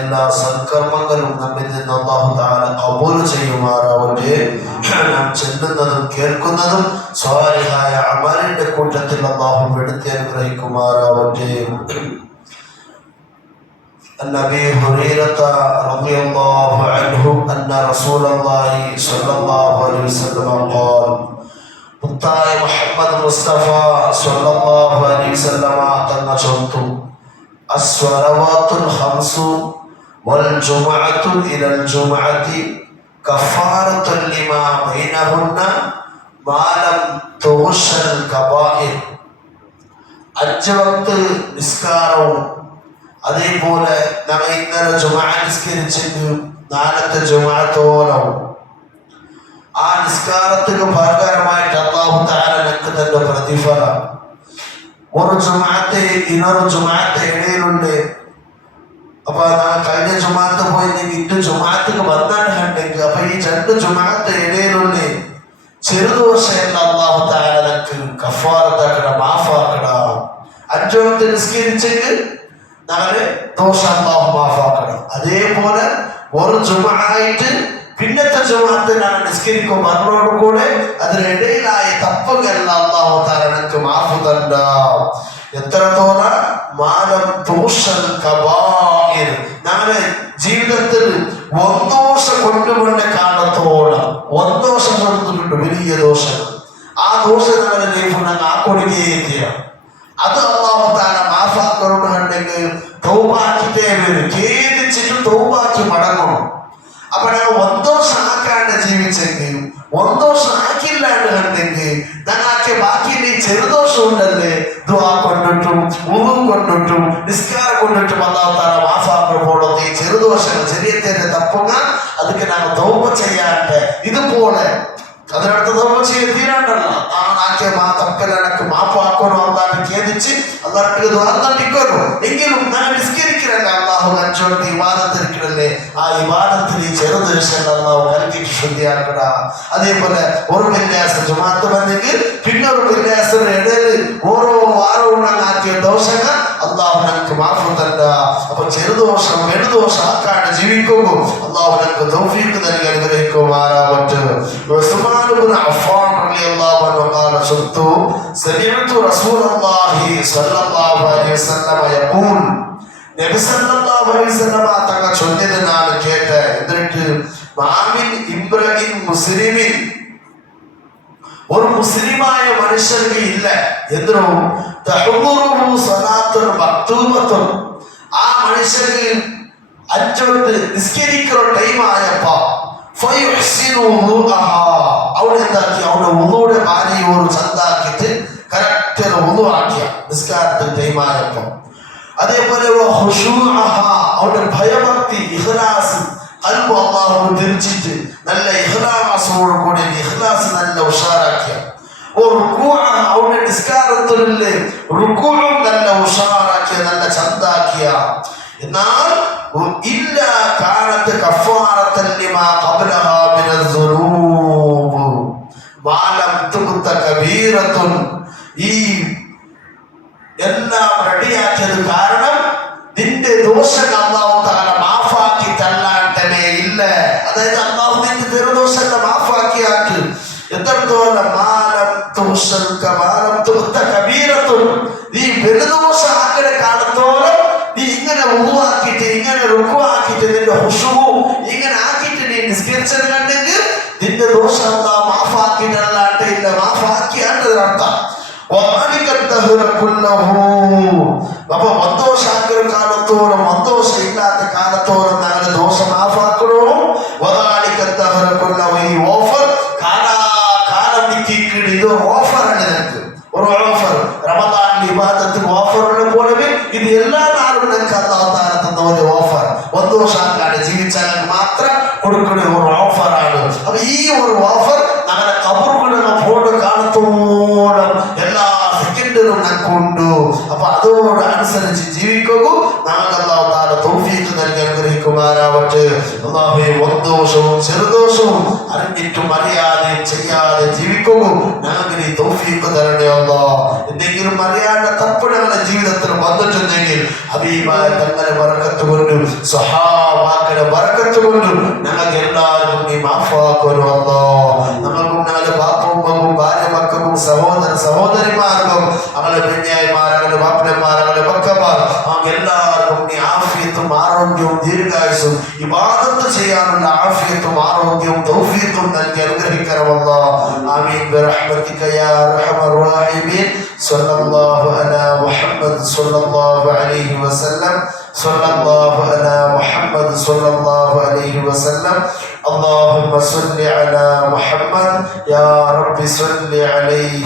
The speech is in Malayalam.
എല്ലാ സൽക്കർമ്മങ്ങളും നമ്മിൽ നിന്ന് അല്ലാഹു തആല ഖബൂൽ ചെയ്യുമാറാവട്ടെ. നാം ചെല്ലുന്നതും കേൾക്കുന്നതും സ്വാലിഹായ അമലിന്റെ കൂട്ടത്തിൽ അല്ലാഹു പെടുത്തി അനുഗ്രഹിക്കുമാറാവട്ടെ. عن أبي هريرة رضي الله عنه أن رسول الله صلى الله عليه وسلم قال മുത്തായ മുഹമ്മദ് മുസ്തഫ സ്വല്ലല്ലാഹു അലൈഹി വസല്ലമ തങ്ങൾ ചൊല്ലുന്നു അസ്വലവാത്തുൽ ഖംസു വൽ ജുമുഅത്തു ഇലൽ ജുമുഅത്തി കഫാറത്തുൽ ലിമാ ബൈനഹുന്ന മാ ലം തുഗ്ശൽ കബായിർ. 5 വക്ത് നിസ്കാരവും അതേപോലെ നമ്മൾ ഇന്നലെ ജുമുഅ നിസ്കരിച്ചെങ്കിൽ നാളത്തെ ജുമുഅത്തോളം ആ നിസ്കാരത്തിന് പകരമായിട്ട് അല്ലാഹു തആല നമുക്ക് തന്റെ പ്രതിഫലം ഒരു ജുമുഅത്തെ ഇന്നൊരു ജുമുഅത്തെ ഇടയിലുണ്ട്. അപ്പൊ കഴിഞ്ഞ ജുമുഅത്ത് പോയി ഇന്ന് ജുമുഅത്തിന് വന്നിട്ടുണ്ടെങ്കിൽ അപ്പൊ ഈ 2 ജുമുഅത്തെ ഇടയിലുള്ള ചെറുദോഷം അല്ലാഹു തആല നമുക്ക് കഫാറത്താക്കണം, മാഫാക്കണം. 5 വക്ത് നിസ്കരിച്ചെങ്കിൽ നാളെ ദോഷം അല്ലാഹു മാഫാക്കണം. അതേപോലെ ഒരു ജുമുഅയായിട്ട് പിന്നത്തെ ജുമുഅത്ത് നാം നിസ്കരിക്കും അതിനോട് കൂടെ അതിനിടയിലായ തപ്പുകൾ അല്ലാഹു തആല നമുക്ക് മാഫു തരണം. എത്രത്തോളം മാലം തുഗ്ശൽ കബായിർ. നമ്മുടെ ജീവിതത്തിൽ ഒന്നോഷം കൊണ്ടുകൊണ്ട് കാണത്തോളം ഒന്നോഷം കൊടുത്തിട്ടുണ്ട് വലിയ ദോഷം. ആ ദോഷം നമ്മുടെ ലൈഫിൽ ഞങ്ങൾ ആ കൊടുക്കുകയും ചെയ്യാം. അത് അല്ലാഹു തആല മാഫാക്കറോട് കണ്ടെങ്കിൽ തൗബാക്കിട്ടേ വരും. ഖേദിച്ചിട്ട് തൗബാക്കി മടങ്ങണം. അപ്പൊ ഞങ്ങൾ ഒന്നോഷം ആക്കാണ്ട് ജീവിച്ചെങ്കിൽ ഒന്നോഷം ആക്കില്ലാണ്ട് കണ്ടെങ്കിൽ ഞങ്ങൾക്ക് ബാക്കി ചെറുദോഷം ഉണ്ടല്ലേ ദുആ കൊണ്ടിട്ടും വുളു കൊണ്ടിട്ടും നിസ്കാരം കൊണ്ടിട്ടും അല്ലാഹു തആല മാഫാക്കറോട് ഈ ചെറുദോഷങ്ങൾ ചെറിയ ചെറിയ തപ്പുക അതൊക്കെ ഞങ്ങൾ തൗബ ചെയ്യാണ്ട് ഇതുപോലെ അതിനടുത്ത് തൗബ ചെയ്ത് തീരാണ്ടല്ല ആക്കിയ തപ്പലടക്ക് മാപ്പാക്കണോ അല്ലാണ്ട് ഖേദിച്ച് അല്ലാണ്ട് ദ്വാർന്നിക്കണോ എങ്കിലും ഞങ്ങൾ നിസ്കരിക്കലല്ല അല്ലാഹു അഞ്ചോട്ട് ഇബാദത്തിരിക്കണല്ലേ. ആ ഇബാദത്തിൽ ഈ ചെറുദോഷം അല്ലാഹു നൽകിയിട്ട് ശുദ്ധിയാക്കണ. അതേപോലെ ഒരു വിന്യാസം ജുമാഅത്ത് വന്നെങ്കിൽ പിന്നെ ഒരു വിന്യാസത്തിന് ഇടയിൽ ഓരോ വാരവും ആക്കിയ ദോഷങ്ങൾ അല്ലാഹു നമുക്ക് മാഫു തന്ന. അപ്പൊ ചെറുദോഷം വെടുദോഷം ആക്കാണ്ട് ജീവിക്കുമ്പോൾ അല്ലാഹു നമുക്ക് തൗഫീഖ് നൽകി അനുഗ്രഹിക്കുമാറാവട്ടെ. ഉസ്മാൻ ഇബ്നു അഫ്ഫാൻ റളിയല്ലാഹു അൻഹു قال سمعت رسول الله صلى الله عليه وسلم يقول നബി സല്ലല്ലാഹു അലൈഹി വസല്ലം തങ്ങൾ ചൊല്ലിയത് ഞാൻ കേട്ട. എന്നിട്ട് മാമിൻ ഇംറഇൻ മുസ്ലിമിൻ ഒരു മുസ്ലിമായ മനുഷ്യർക്ക് ഇല്ല എന്തിനോ തഹുറുഹു സ്വലാത്തുൽ മക്തൂബത്തുൻ ആ മനുഷ്യർക്ക് 5 വക്ത് നിസ്കരിക്കുന്ന ടൈം ആയപ്പോ ഫയുഹ്സിനു വുളുഅഹ അവിടെ എന്താക്കി അവിടെ വുളുടെ ഭാര്യയോട് ചന്താക്കിയിട്ട് കറക്റ്റ് വുളു ആക്കിയ നിസ്കാരത്തിന് ടൈം ആയപ്പോ. അതേപോലെ അവിടെ ഭയഭക്തി ഇഖ്ലാസ് ഖൽബ് അല്ലാഹുവിനെ തിരിച്ചിട്ട് നല്ല ഇഖ്ലാസോട് കൂടി ഇഖ്ലാസ് നല്ല ഉഷാറാക്കിയ അവിടെ നിസ്കാരത്തിലെ റുകൂഉം നല്ല ഉഷാറാക്കിയ നല്ല ചന്താക്കിയ. എന്നാൽ ഇല്ല കാനത്ത് കഫാറത്തൻ ലിമാ ഖബ്ലഹാ മിനൽ ദുനൂബ് മാ ലം തുഖ്ത കബീറത്തുൻ. ഈ എല്ലാം റെഡിയാക്കിയത് കാരണം നിന്റെ ദോഷങ്ങൾ അല്ലാഹു തആല മാഫാക്കി തല്ലാണ്ടേ ഇല്ല. അതായത് അല്ലാഹു നിന്റെ ചെറുദോഷങ്ങൾ മാഫാക്കിയാക്കി എത്രത്തോളം മാലം തുഗ്ശൽ കമാലം തുഖ്ത കബീറത്തുൻ. നീ വെറുദോഷം ആക്കണ കാലത്തോളം നീ ഇങ്ങനെ വുളുആക്കിയിട്ട് ഇങ്ങനെ റുക്കൂആക്കിയിട്ട് നിന്റെ ഖുശൂ ഇങ്ങനെ ആക്കിയിട്ട് നീ നിസ്കരിച്ചത് കണ്ടെങ്കിൽ നിന്റെ ദോഷം അല്ലാഹു മാഫാക്കിയിട്ടല്ലാണ്ട് ഇല്ല മാഫാക്കിയാണ്ട് അർത്ഥം. അപ്പൊ മന്ദോഷാക്കിയ കാലത്തോളം മന്ദോഷം ഇല്ലാത്ത കാലത്തോളം ഞങ്ങളുടെ ദോഷം മാഫാക്കണോ. ഈ ഓഫർ കാലം നിക്കിക്കിടി ഇത് ഓഫറാണ്. നിനക്ക് ഒരു ഓഫർ റമദാനിൽ ഇബാദത്തിന് ഓഫറുള്ള പോലെ ഇത് എല്ലാ നാളും നിനക്ക് അല്ലാഹു തആല തന്ന ഒരു ഓഫർ. മന്ദോഷാക്കാണ്ട് ജീവിച്ചാൽ മാത്രം കൊടുക്കുന്ന ഒരു ഓഫറാണ്. അപ്പൊ ഈ ഒരു ഓഫർ ഞങ്ങളുടെ ഖബറുകളുടെ ഫോട്ടോ കാലത്തോളം എല്ലാ സെക്കൻഡിലും ഞങ്ങൾക്കുണ്ട്. അപ്പൊ അതോട് അനുസരിച്ച് ജീവിക്കുന്നു. ഞങ്ങൾക്ക് അല്ലാഹു തആല തൗഫീഖ് നൽകി അനുഗ്രഹിക്കുമാറാവട്ടെ. അല്ലാഹുവേ വൻദോഷവും ചെറുദോഷവും അറിഞ്ഞിട്ടും അറിയാതെയും ചെയ്യാതെ ജീവിക്കുന്നു. ഞങ്ങൾക്ക് നീ തൗഫീഖ് തരണേ അല്ലാഹ്. എന്തെങ്കിലും അറിയാതെ തപ്പ് ഞങ്ങളുടെ ജീവിതത്തിൽ വന്നിട്ടുണ്ടെങ്കിൽ ഹബീബായ തങ്ങളുടെ ബറക്കത്ത് കൊണ്ട് ഞങ്ങളുടെ ബറക്കത്ത് കൊണ്ടും ഞങ്ങൾക്ക് എല്ലാവർക്കും നീ മാഫാക്കലും അല്ലോ. ഞങ്ങൾക്കും ഞങ്ങളുടെ ബാപ്പും മകളും ഭാര്യ മക്കളും സഹോദര സഹോദരിമാർക്കും ഞങ്ങളുടെ പെഞ്ഞായിമാർ ഞങ്ങളുടെ ബാപ്പന്മാർ ഞങ്ങളുടെ മക്കന്മാർ ഞങ്ങൾക്ക് എല്ലാവർക്കും നീ ആഫിയത്തും ആരോഗ്യവും ദീർഘായുസും ഇബാദത്ത് ചെയ്യാനുള്ള ആഫിയത്തും ആരോഗ്യവും തൗഫീഖും നൽകി അനുഗ്രഹിക്കണമല്ലോ. ആമീൻ ബിറഹ്മതിക യാ അർഹമർ റഹീമീൻ. സല്ലല്ലാഹു അലാ മുഹമ്മദ് സല്ലല്ലാഹു അലൈഹി വസല്ലം. സല്ലല്ലാഹു അലാ മുഹമ്മദ് സല്ലല്ലാഹു അലൈഹി വസല്ലം. اللهم صل على محمد يا رب صل عليه.